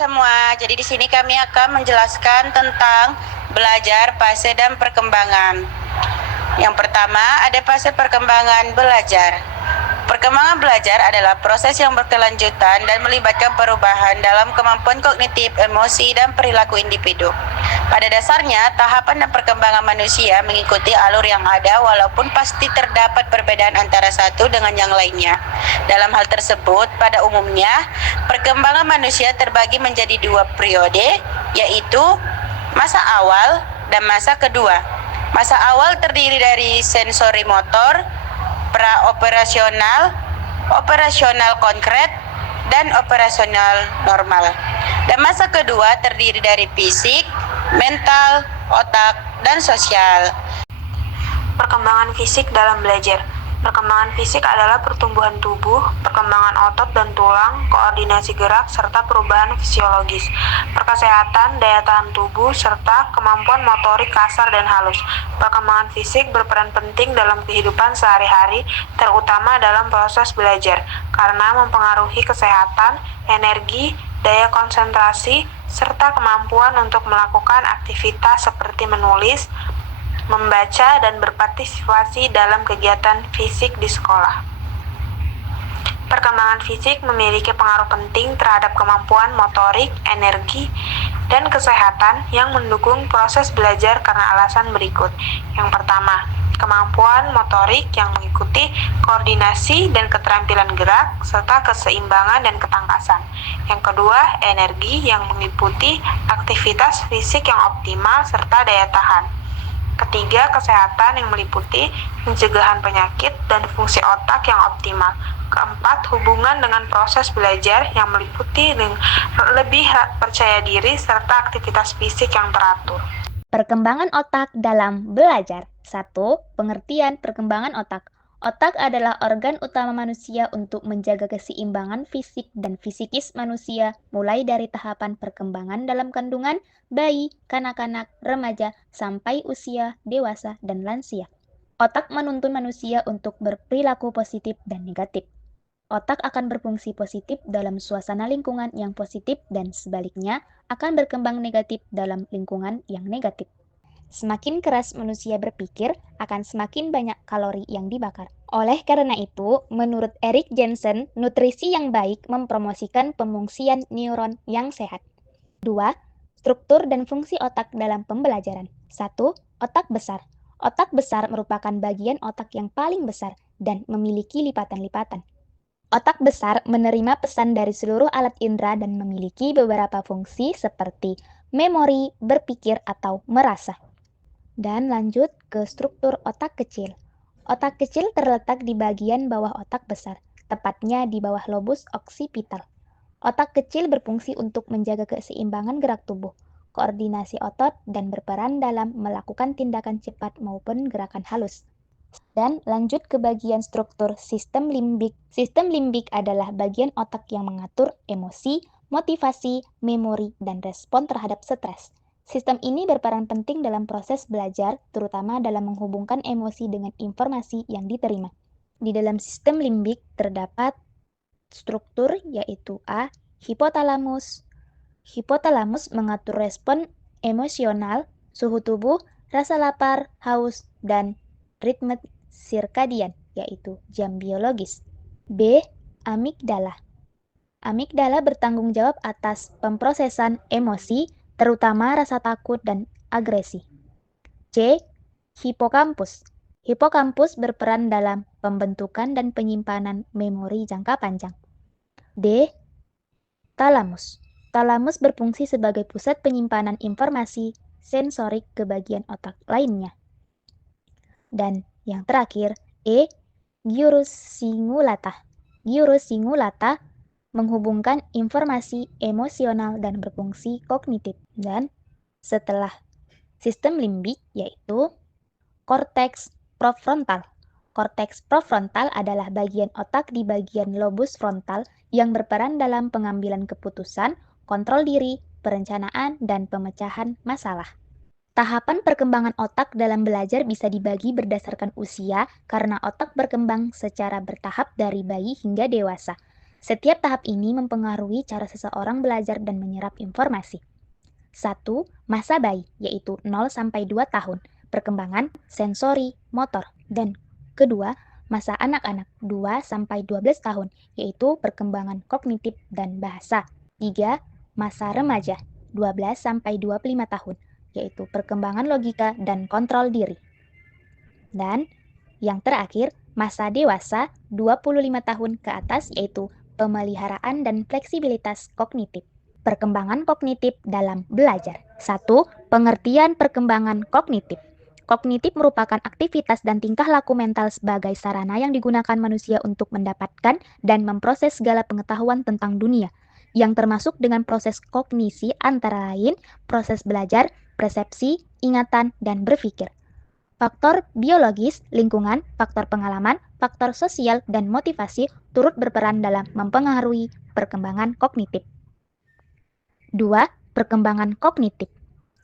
semua, jadi di sini kami akan menjelaskan tentang belajar, fase, dan perkembangan. Yang pertama, ada fase perkembangan belajar. Perkembangan belajar adalah proses yang berkelanjutan dan melibatkan perubahan dalam kemampuan kognitif, emosi, dan perilaku individu. Pada dasarnya, tahapan dan perkembangan manusia mengikuti alur yang ada walaupun pasti terdapat perbedaan antara satu dengan yang lainnya. Dalam hal tersebut, pada umumnya, perkembangan manusia terbagi menjadi dua periode, yaitu masa awal dan masa kedua. Masa awal terdiri dari sensori motor, pra-operasional, operasional konkret, dan operasional normal. Dan masa kedua terdiri dari fisik, mental, otak, dan sosial. Perkembangan fisik dalam belajar. Perkembangan fisik adalah pertumbuhan tubuh, perkembangan otot dan tulang, koordinasi gerak, serta perubahan fisiologis, perkesehatan, daya tahan tubuh, serta kemampuan motorik kasar dan halus. Perkembangan fisik berperan penting dalam kehidupan sehari-hari, terutama dalam proses belajar, karena mempengaruhi kesehatan, energi, daya konsentrasi, serta kemampuan untuk melakukan aktivitas seperti menulis, membaca, dan berpartisipasi dalam kegiatan fisik di sekolah. Perkembangan fisik memiliki pengaruh penting terhadap kemampuan motorik, energi, dan kesehatan yang mendukung proses belajar karena alasan berikut. Yang pertama, kemampuan motorik yang mengikuti koordinasi dan keterampilan gerak, serta keseimbangan dan ketangkasan. Yang kedua, energi yang meliputi aktivitas fisik yang optimal serta daya tahan. Ketiga, kesehatan yang meliputi pencegahan penyakit dan fungsi otak yang optimal. Keempat, hubungan dengan proses belajar yang meliputi lebih percaya diri serta aktivitas fisik yang teratur. Perkembangan otak dalam belajar. 1. Pengertian perkembangan otak. Otak adalah organ utama manusia untuk menjaga keseimbangan fisik dan fisikis manusia, mulai dari tahapan perkembangan dalam kandungan, bayi, kanak-kanak, remaja, sampai usia dewasa dan lansia. Otak menuntun manusia untuk berperilaku positif dan negatif. Otak akan berfungsi positif dalam suasana lingkungan yang positif dan sebaliknya akan berkembang negatif dalam lingkungan yang negatif. Semakin keras manusia berpikir, akan semakin banyak kalori yang dibakar. Oleh karena itu, menurut Erik Jensen, nutrisi yang baik mempromosikan pemungsian neuron yang sehat. 2. Struktur dan fungsi otak dalam pembelajaran. 1. Otak besar. Otak besar merupakan bagian otak yang paling besar dan memiliki lipatan-lipatan. Otak besar menerima pesan dari seluruh alat indera dan memiliki beberapa fungsi seperti memori, berpikir, atau merasa. Dan lanjut ke struktur otak kecil. Otak kecil terletak di bagian bawah otak besar, tepatnya di bawah lobus oksipital. Otak kecil berfungsi untuk menjaga keseimbangan gerak tubuh, koordinasi otot, dan berperan dalam melakukan tindakan cepat maupun gerakan halus. Dan lanjut ke bagian struktur sistem limbik. Sistem limbik adalah bagian otak yang mengatur emosi, motivasi, memori, dan respon terhadap stres. Sistem ini berperan penting dalam proses belajar, terutama dalam menghubungkan emosi dengan informasi yang diterima. Di dalam sistem limbik terdapat struktur yaitu A. Hipotalamus. Hipotalamus mengatur respon emosional, suhu tubuh, rasa lapar, haus, dan ritme sirkadian, yaitu jam biologis. B. Amigdala. Amigdala bertanggung jawab atas pemrosesan emosi, terutama rasa takut dan agresi. C. Hipokampus. Hipokampus berperan dalam pembentukan dan penyimpanan memori jangka panjang. D. Talamus. Talamus berfungsi sebagai pusat penyimpanan informasi sensorik ke bagian otak lainnya. Dan yang terakhir, E. Gyrus cingulata. Gyrus cingulata menghubungkan informasi emosional dan berfungsi kognitif. Dan setelah sistem limbik yaitu korteks prefrontal. Korteks prefrontal adalah bagian otak di bagian lobus frontal yang berperan dalam pengambilan keputusan, kontrol diri, perencanaan, dan pemecahan masalah. Tahapan perkembangan otak dalam belajar bisa dibagi berdasarkan usia karena otak berkembang secara bertahap dari bayi hingga dewasa. Setiap tahap ini mempengaruhi cara seseorang belajar dan menyerap informasi. 1. Masa bayi, yaitu 0-2 tahun, perkembangan sensori, motor. Dan kedua, masa anak-anak 2-12 tahun, yaitu perkembangan kognitif dan bahasa. 3. Masa remaja 12-25 tahun, yaitu perkembangan logika dan kontrol diri. Dan yang terakhir, masa dewasa 25 tahun ke atas, yaitu pemeliharaan dan fleksibilitas kognitif. Perkembangan kognitif dalam belajar. 1. Pengertian perkembangan kognitif. Kognitif merupakan aktivitas dan tingkah laku mental sebagai sarana yang digunakan manusia untuk mendapatkan dan memproses segala pengetahuan tentang dunia, yang termasuk dengan proses kognisi antara lain proses belajar, persepsi, ingatan, dan berpikir. Faktor biologis, lingkungan, faktor pengalaman, faktor sosial, dan motivasi turut berperan dalam mempengaruhi perkembangan kognitif. 2. Perkembangan kognitif.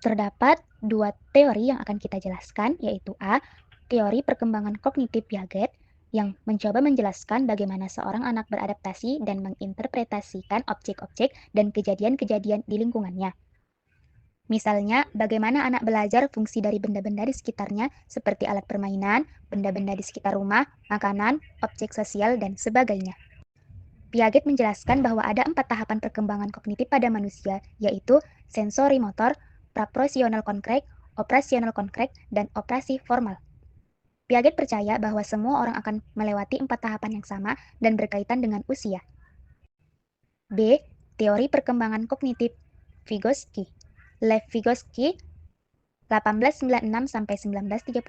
Terdapat dua teori yang akan kita jelaskan, yaitu A. Teori perkembangan kognitif Piaget, yang mencoba menjelaskan bagaimana seorang anak beradaptasi dan menginterpretasikan objek-objek dan kejadian-kejadian di lingkungannya. Misalnya, bagaimana anak belajar fungsi dari benda-benda di sekitarnya, seperti alat permainan, benda-benda di sekitar rumah, makanan, objek sosial, dan sebagainya. Piaget menjelaskan bahwa ada 4 tahapan perkembangan kognitif pada manusia, yaitu sensori motor, praprosional konkret, operasional konkret, dan operasi formal. Piaget percaya bahwa semua orang akan melewati 4 tahapan yang sama dan berkaitan dengan usia. B. Teori perkembangan kognitif Vygotsky. Lev Vygotsky 1896-1934,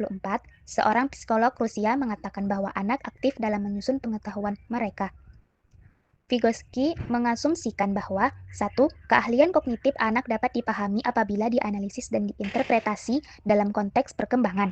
seorang psikolog Rusia, mengatakan bahwa anak aktif dalam menyusun pengetahuan mereka. Vygotsky mengasumsikan bahwa 1. Keahlian kognitif anak dapat dipahami apabila dianalisis dan diinterpretasi dalam konteks perkembangan.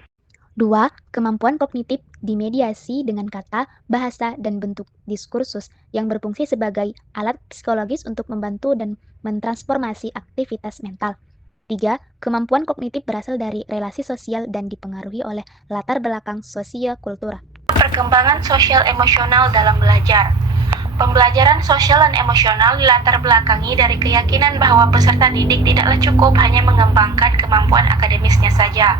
2. Kemampuan kognitif dimediasi dengan kata, bahasa, dan bentuk diskursus yang berfungsi sebagai alat psikologis untuk membantu dan mentransformasi aktivitas mental. 3. Kemampuan kognitif berasal dari relasi sosial dan dipengaruhi oleh latar belakang sosio-kultural. Perkembangan sosial emosional dalam belajar. Pembelajaran sosial dan emosional dilatar belakangi dari keyakinan bahwa peserta didik tidaklah cukup hanya mengembangkan kemampuan akademisnya saja.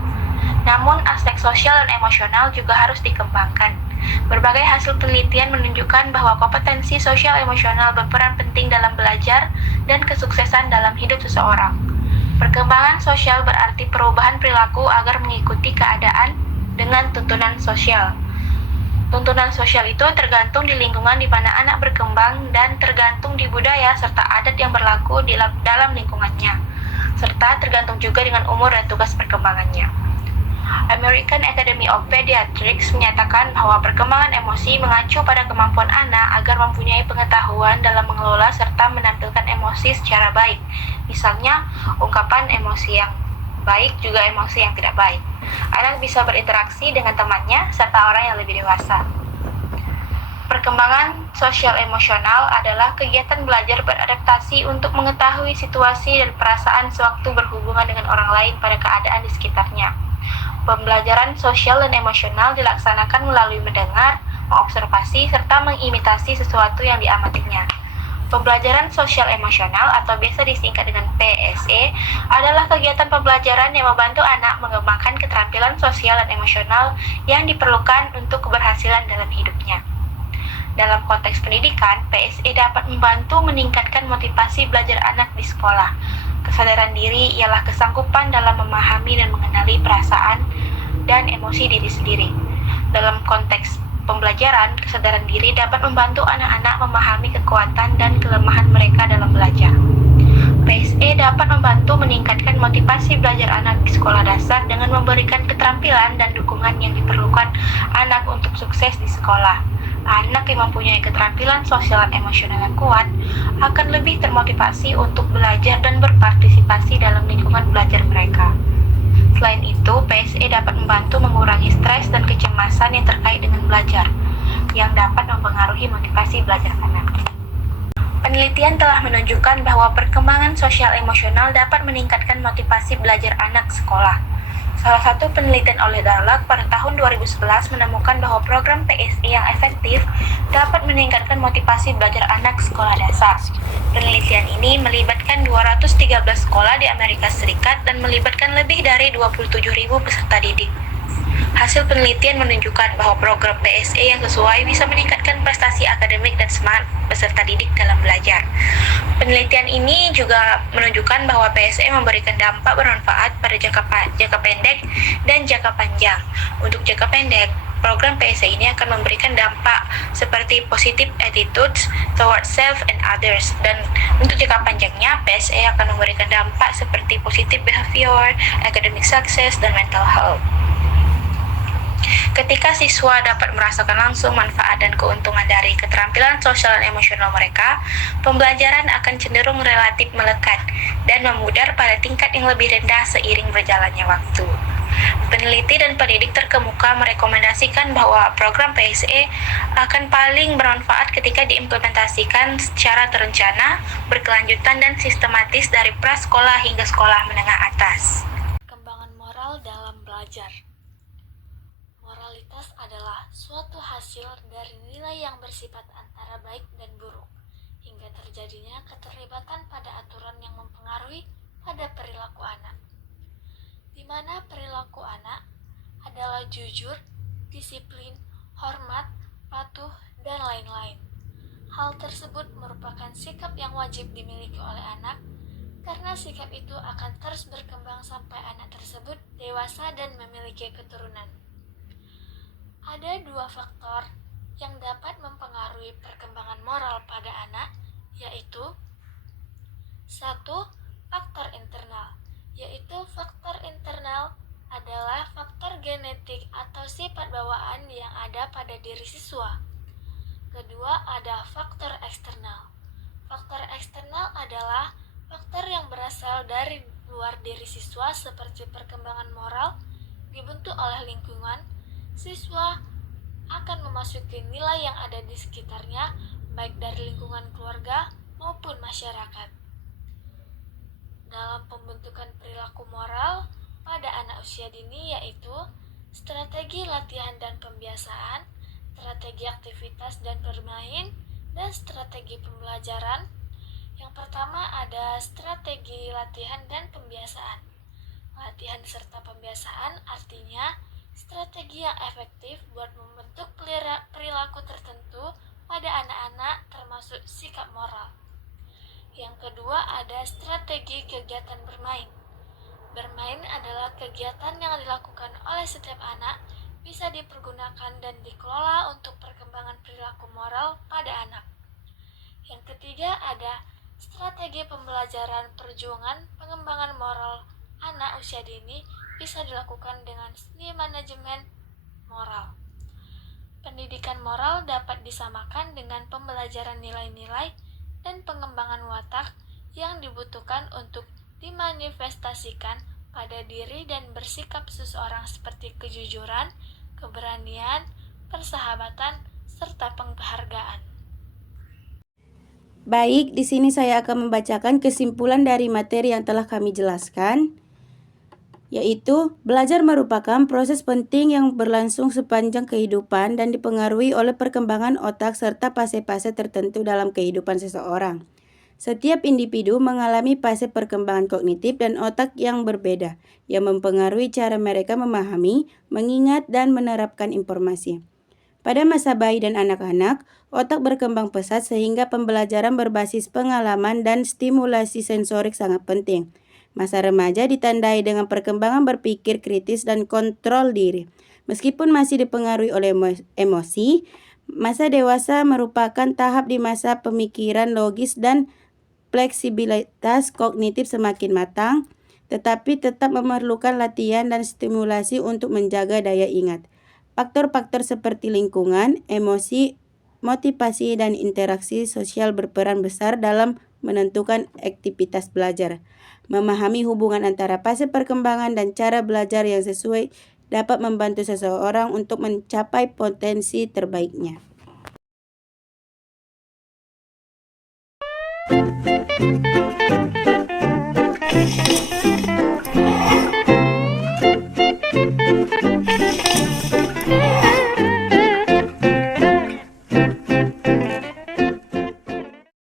Namun, aspek sosial dan emosional juga harus dikembangkan. Berbagai hasil penelitian menunjukkan bahwa kompetensi sosial emosional berperan penting dalam belajar dan kesuksesan dalam hidup seseorang. Perkembangan sosial berarti perubahan perilaku agar mengikuti keadaan dengan tuntunan sosial. Tuntunan sosial itu tergantung di lingkungan di mana anak berkembang dan tergantung di budaya serta adat yang berlaku di dalam lingkungannya, serta tergantung juga dengan umur dan tugas perkembangannya. American Academy of Pediatrics menyatakan bahwa perkembangan emosi mengacu pada kemampuan anak agar mempunyai pengetahuan dalam mengelola serta menampilkan emosi secara baik. Misalnya, ungkapan emosi yang baik juga emosi yang tidak baik. Anak bisa berinteraksi dengan temannya serta orang yang lebih dewasa. Perkembangan sosial emosional adalah kegiatan belajar beradaptasi untuk mengetahui situasi dan perasaan sewaktu berhubungan dengan orang lain pada keadaan di sekitarnya. Pembelajaran sosial dan emosional dilaksanakan melalui mendengar, mengobservasi, serta mengimitasi sesuatu yang diamatinya. Pembelajaran sosial emosional atau biasa disingkat dengan PSE adalah kegiatan pembelajaran yang membantu anak mengembangkan keterampilan sosial dan emosional yang diperlukan untuk keberhasilan dalam hidupnya. Dalam konteks pendidikan, PSE dapat membantu meningkatkan motivasi belajar anak di sekolah. Kesadaran diri ialah kesanggupan dalam memahami dan mengenali perasaan dan emosi diri sendiri. Dalam konteks pembelajaran, kesadaran diri dapat membantu anak-anak memahami kekuatan dan kelemahan mereka dalam belajar. PSE dapat membantu meningkatkan motivasi belajar anak di sekolah dasar dengan memberikan keterampilan dan dukungan yang diperlukan anak untuk sukses di sekolah. Anak yang mempunyai keterampilan sosial dan emosional yang kuat akan lebih termotivasi untuk belajar dan berpartisipasi dalam lingkungan belajar mereka. Selain itu, PSE dapat membantu mengurangi stres dan kecemasan yang terkait dengan belajar, yang dapat mempengaruhi motivasi belajar anak. Penelitian telah menunjukkan bahwa perkembangan sosial emosional dapat meningkatkan motivasi belajar anak sekolah. Salah satu penelitian oleh Darlak pada tahun 2011 menemukan bahwa program PSE yang efektif dapat meningkatkan motivasi belajar anak sekolah dasar. Penelitian ini melibatkan 213 sekolah di Amerika Serikat dan melibatkan lebih dari 27.000 peserta didik. Hasil penelitian menunjukkan bahwa program PSE yang sesuai bisa meningkatkan prestasi akademik dan semangat peserta didik dalam belajar. Penelitian ini juga menunjukkan bahwa PSE memberikan dampak bermanfaat pada jangka pendek dan jangka panjang. Untuk jangka pendek, program PSE ini akan memberikan dampak seperti positive attitudes towards self and others. Dan untuk jangka panjangnya, PSE akan memberikan dampak seperti positive behavior, academic success, dan mental health. Ketika siswa dapat merasakan langsung manfaat dan keuntungan dari keterampilan sosial dan emosional mereka, pembelajaran akan cenderung relatif melekat dan memudar pada tingkat yang lebih rendah seiring berjalannya waktu. Peneliti dan pendidik terkemuka merekomendasikan bahwa program PSE akan paling bermanfaat ketika diimplementasikan secara terencana, berkelanjutan, dan sistematis dari prasekolah hingga sekolah menengah atas. Perkembangan moral dalam belajar. Moralitas adalah suatu hasil dari nilai yang bersifat antara baik dan buruk, hingga terjadinya keterlibatan pada aturan yang mempengaruhi pada perilaku anak, di mana perilaku anak adalah jujur, disiplin, hormat, patuh, dan lain-lain. Hal tersebut merupakan sikap yang wajib dimiliki oleh anak, karena sikap itu akan terus berkembang sampai anak tersebut dewasa dan memiliki keturunan. Ada dua faktor yang dapat mempengaruhi perkembangan moral pada anak, yaitu 1. Faktor internal, yaitu faktor internal adalah faktor genetik atau sifat bawaan yang ada pada diri siswa. Kedua, ada faktor eksternal. Faktor eksternal adalah faktor yang berasal dari luar diri siswa seperti perkembangan moral dibentuk oleh lingkungan. Siswa akan memasuki nilai yang ada di sekitarnya, baik dari lingkungan keluarga maupun masyarakat. Dalam pembentukan perilaku moral pada anak usia dini yaitu strategi latihan dan pembiasaan, strategi aktivitas dan bermain, dan strategi pembelajaran. Yang pertama ada strategi latihan dan pembiasaan. Latihan serta pembiasaan artinya strategi yang efektif buat membentuk perilaku tertentu pada anak-anak termasuk sikap moral. Yang kedua ada strategi kegiatan bermain. Bermain adalah kegiatan yang dilakukan oleh setiap anak, bisa dipergunakan dan dikelola untuk perkembangan perilaku moral pada anak. Yang ketiga ada strategi pembelajaran perjuangan pengembangan moral anak usia dini bisa dilakukan dengan seni manajemen moral. Pendidikan moral dapat disamakan dengan pembelajaran nilai-nilai dan pengembangan watak yang dibutuhkan untuk dimanifestasikan pada diri dan bersikap seseorang seperti kejujuran, keberanian, persahabatan, serta penghargaan. Baik, di sini saya akan membacakan kesimpulan dari materi yang telah kami jelaskan, yaitu belajar merupakan proses penting yang berlangsung sepanjang kehidupan dan dipengaruhi oleh perkembangan otak serta fase-fase tertentu dalam kehidupan seseorang. Setiap individu mengalami fase perkembangan kognitif dan otak yang berbeda, yang mempengaruhi cara mereka memahami, mengingat, dan menerapkan informasi. Pada masa bayi dan anak-anak, otak berkembang pesat sehingga pembelajaran berbasis pengalaman dan stimulasi sensorik sangat penting. Masa remaja ditandai dengan perkembangan berpikir kritis dan kontrol diri. Meskipun masih dipengaruhi oleh emosi, masa dewasa merupakan tahap di masa pemikiran logis dan fleksibilitas kognitif semakin matang, tetapi tetap memerlukan latihan dan stimulasi untuk menjaga daya ingat. Faktor-faktor seperti lingkungan, emosi, motivasi, dan interaksi sosial berperan besar dalam menentukan aktivitas belajar. Memahami hubungan antara fase perkembangan dan cara belajar yang sesuai dapat membantu seseorang untuk mencapai potensi terbaiknya.